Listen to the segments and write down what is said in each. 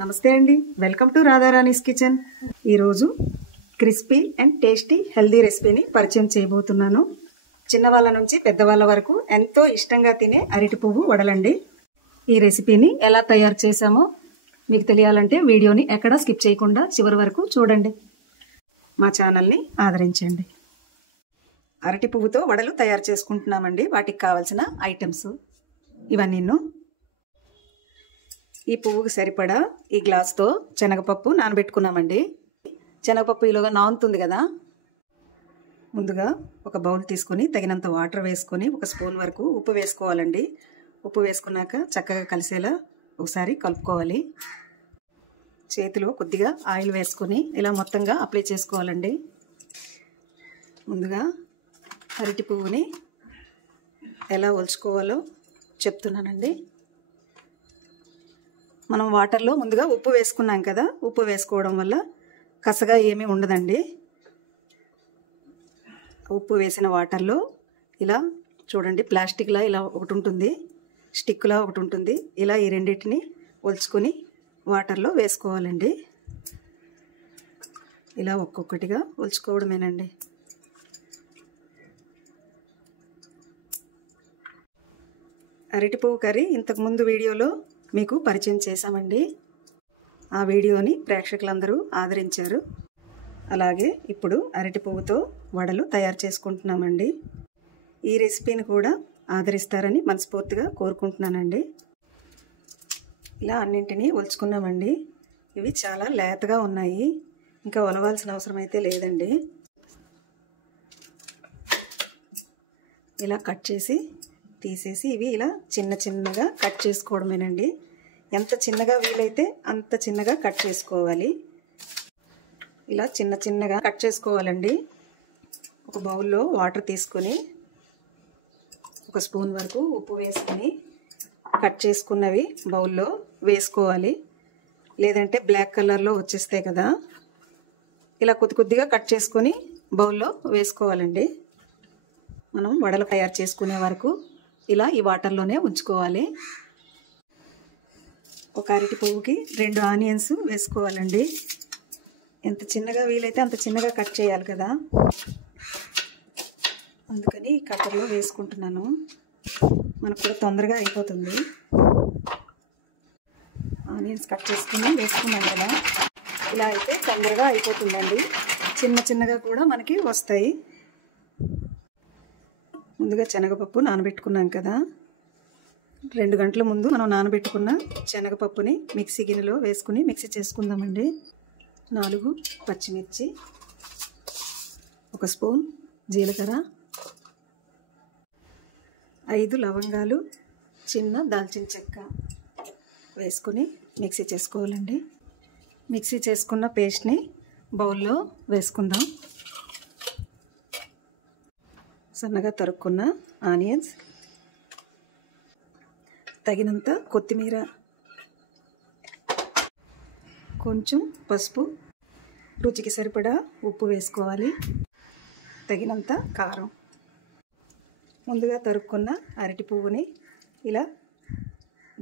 నమస్తే అండి, welcome to రాధారాణీస్ kitchen. ఈరోజు క్రిస్పీ అండ్ టేస్టీ హెల్దీ రెసిపీని పరిచయం చేయబోతున్నాను. చిన్నవాళ్ళ నుంచి పెద్దవాళ్ళ వరకు ఎంతో ఇష్టంగా తినే అరటి పువ్వు వడలండి. ఈ రెసిపీని ఎలా తయారు చేశామో మీకు తెలియాలంటే వీడియోని ఎక్కడా స్కిప్ చేయకుండా చివరి వరకు చూడండి. మా ఛానల్ని ఆదరించండి. అరటి పువ్వుతో వడలు తయారు చేసుకుంటున్నామండి. వాటికి కావాల్సిన ఐటమ్స్ ఇవన్నీ. ఈ పువ్వుకి సరిపడా ఈ గ్లాస్తో శనగపప్పు నానబెట్టుకున్నామండి. శనగపప్పు ఈలోగా నానుతుంది కదా. ముందుగా ఒక బౌల్ తీసుకొని తగినంత వాటర్ వేసుకొని 1 స్పూన్ వరకు ఉప్పు వేసుకోవాలండి. ఉప్పు వేసుకున్నాక చక్కగా కలిసేలా ఒకసారి కలుపుకోవాలి. చేతిలో కొద్దిగా ఆయిల్ వేసుకొని ఇలా మొత్తంగా అప్లై చేసుకోవాలండి. ముందుగా అరటి పువ్వుని ఎలా ఒలుచుకోవాలో చెప్తున్నానండి. మనం వాటర్లో ముందుగా ఉప్పు వేసుకున్నాం కదా. ఉప్పు వేసుకోవడం వల్ల కసగా ఏమీ ఉండదండి. ఉప్పు వేసిన వాటర్లో ఇలా చూడండి, ప్లాస్టిక్లా ఇలా ఒకటి ఉంటుంది, స్టిక్లా ఒకటి ఉంటుంది. ఇలా ఈ రెండింటిని ఒలుచుకొని వాటర్లో వేసుకోవాలండి. ఇలా ఒక్కొక్కటిగా ఒలుచుకోవడమేనండి. అరటి పువ్వు కర్రీ ఇంతకుముందు వీడియోలో మీకు పరిచయం చేశామండి. ఆ వీడియోని ప్రేక్షకులందరూ ఆదరించారు. అలాగే ఇప్పుడు అరటి పువ్వుతో వడలు తయారు చేసుకుంటున్నామండి. ఈ రెసిపీని కూడా ఆదరిస్తారని మనస్ఫూర్తిగా కోరుకుంటున్నానండి. ఇలా అన్నింటినీ ఒలుచుకున్నామండి. ఇవి చాలా లేతగా ఉన్నాయి, ఇంకా ఒలవాల్సిన అవసరం అయితే లేదండి. ఇలా కట్ చేసి తీసేసి ఇవి ఇలా చిన్న చిన్నగా కట్ చేసుకోవడమేనండి. ఎంత చిన్నగా వీలైతే అంత చిన్నగా కట్ చేసుకోవాలి. ఇలా చిన్న చిన్నగా కట్ చేసుకోవాలండి. ఒక బౌల్లో వాటర్ తీసుకొని 1 స్పూన్ వరకు ఉప్పు వేసుకొని కట్ చేసుకున్నవి బౌల్లో వేసుకోవాలి. లేదంటే బ్లాక్ కలర్లో వచ్చేస్తాయి కదా. ఇలా కొద్ది కొద్దిగా కట్ చేసుకొని బౌల్లో వేసుకోవాలండి. మనం వడలు తయారు చేసుకునే వరకు ఇలా ఈ వాటర్లోనే ఉంచుకోవాలి. ఒక అరటి పువ్వుకి 2 ఆనియన్స్ వేసుకోవాలండి. ఎంత చిన్నగా వీలైతే అంత చిన్నగా కట్ చేయాలి కదా, అందుకని కట్టర్లో వేసుకుంటున్నాను. మనకు కూడా తొందరగా అయిపోతుంది. ఆనియన్స్ కట్ చేసుకుని వేసుకున్నాం కదా, ఇలా అయితే తొందరగా అయిపోతుందండి. చిన్న చిన్నగా కూడా మనకి వస్తాయి. ముందుగా శనగపప్పు నానబెట్టుకున్నాం కదా. 2 గంటల ముందు మనం నానబెట్టుకున్న శనగపప్పుని మిక్సీ గిన్నెలో వేసుకుని మిక్సీ చేసుకుందామండి. 4 పచ్చిమిర్చి, 1 స్పూన్ జీలకర్ర, 5 లవంగాలు, చిన్న దాల్చిన చెక్క వేసుకుని మిక్సీ చేసుకోవాలండి. మిక్సీ చేసుకున్న పేస్ట్ని బౌల్లో వేసుకుందాం. సన్నగా తరుక్కున్న ఆనియన్స్, తగినంత కొత్తిమీర, కొంచెం పసుపు, రుచికి సరిపడా ఉప్పు వేసుకోవాలి, తగినంత కారం. ముందుగా తరుక్కున్న అరటి పువ్వుని ఇలా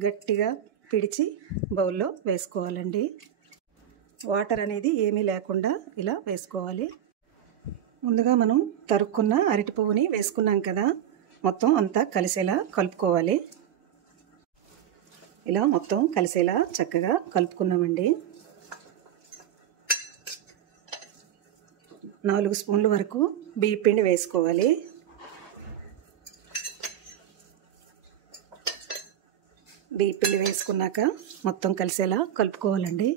గట్టిగా పిడిచి బౌల్లో వేసుకోవాలండి. వాటర్ అనేది ఏమీ లేకుండా ఇలా వేసుకోవాలి. ముందుగా మనం తరుక్కున్న అరటి పువ్వుని వేసుకున్నాం కదా, మొత్తం అంతా కలిసేలా కలుపుకోవాలి. ఇలా మొత్తం కలిసేలా చక్కగా కలుపుకున్నామండి. 4 స్పూన్ల వరకు బియ్యం పిండి వేసుకోవాలి. బియ్యం పిండి వేసుకున్నాక మొత్తం కలిసేలా కలుపుకోవాలండి.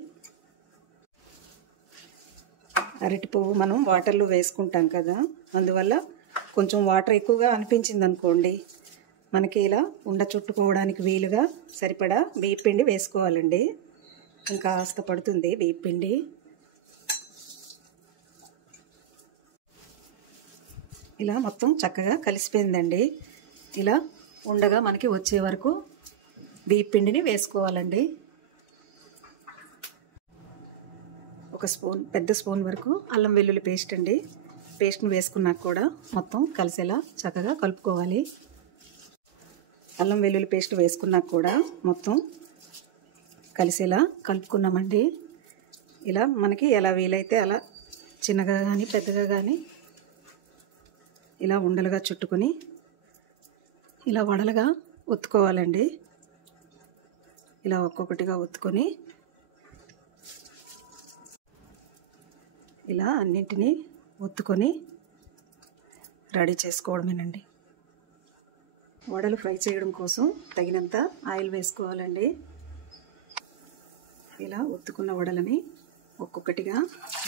అరటి పువ్వు మనం వాటర్లో వేసుకుంటాం కదా, అందువల్ల కొంచెం వాటర్ ఎక్కువగా అనిపించింది అనుకోండి, మనకి ఇలా ఉండ చుట్టుకోవడానికి వీలుగా సరిపడా బియ్యం పిండి వేసుకోవాలండి. ఇంకా కాస్త పడుతుంది బియ్యం పిండి. ఇలా మొత్తం చక్కగా కలిసిపోయిందండి. ఇలా ఉండగా మనకి వచ్చే వరకు బియ్యం పిండిని వేసుకోవాలండి. 1 స్పూన్, పెద్ద స్పూన్ వరకు అల్లం వెల్లుల్లి పేస్ట్ అండి. పేస్ట్ని వేసుకున్నాక కూడా మొత్తం కలిసేలా చక్కగా కలుపుకోవాలి. అల్లం వెల్లుల్లి పేస్ట్ వేసుకున్నాక కూడా మొత్తం కలిసేలా కలుపుకున్నామండి. ఇలా మనకి ఎలా వీలైతే అలా చిన్నగా కానీ పెద్దగా కానీ ఇలా ఉండలుగా చుట్టుకొని ఇలా వడలుగా ఒత్తుకోవాలండి. ఇలా ఒక్కొక్కటిగా ఒత్తుకొని ఇలా అన్నింటినీ ఒత్తుకొని రెడీ చేసుకోవడమేనండి. వడలు ఫ్రై చేయడం కోసం తగినంత ఆయిల్ వేసుకోవాలండి. ఇలా ఒత్తుకున్న వడలని ఒక్కొక్కటిగా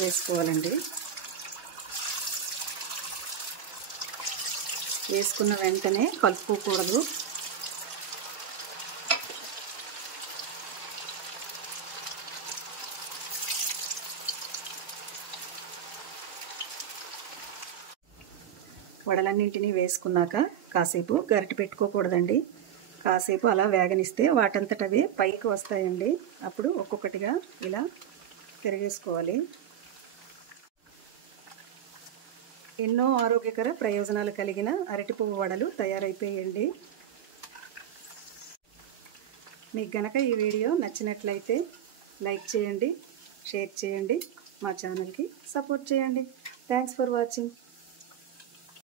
వేసుకోవాలండి. వేసుకున్న వెంటనే కలుపుకోకూడదు. వడలన్నింటినీ వేసుకున్నాక కాసేపు గరిటె పెట్టుకోకూడదండి. కాసేపు అలా వేగనిస్తే వాటంతటవే పైకి వస్తాయండి. అప్పుడు ఒక్కొక్కటిగా ఇలా తిరిగేసుకోవాలి. ఎన్నో ఆరోగ్యకర ప్రయోజనాలు కలిగిన అరటిపువ్వు వడలు తయారైపోయాయండి. మీకు గనక ఈ వీడియో నచ్చినట్లయితే లైక్ చేయండి, షేర్ చేయండి, మా ఛానల్కి సపోర్ట్ చేయండి. Thanks for watching.